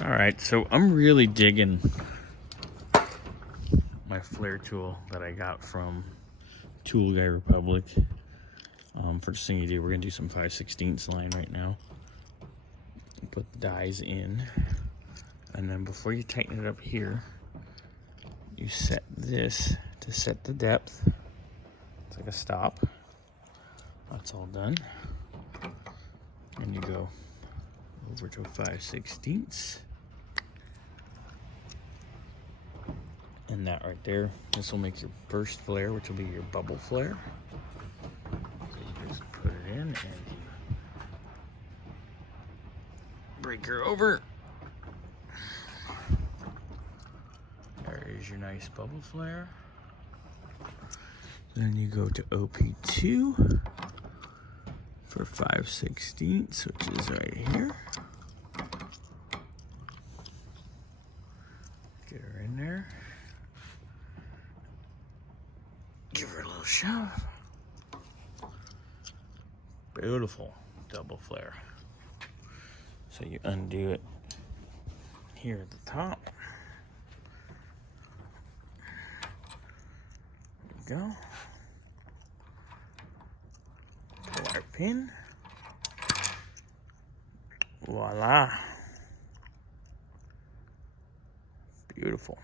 All right, so I'm really digging my flare tool that I got from Tool Guy Republic. First thing you do, we're gonna do some 5/16 line right now. Put the dies in, and then before you tighten it up here, you set this to set the depth. It's like a stop. That's all done. And you go over to 5/16. And that right there, this will make your first flare, which will be your bubble flare. So you just put it in and you break her over. There is your nice bubble flare. Then you go to OP2 for 5/16, which is right here. Get her in there. Give her a little shove. Beautiful double flare. So you undo it here at the top. There we go. Pull our pin. Voila. Beautiful.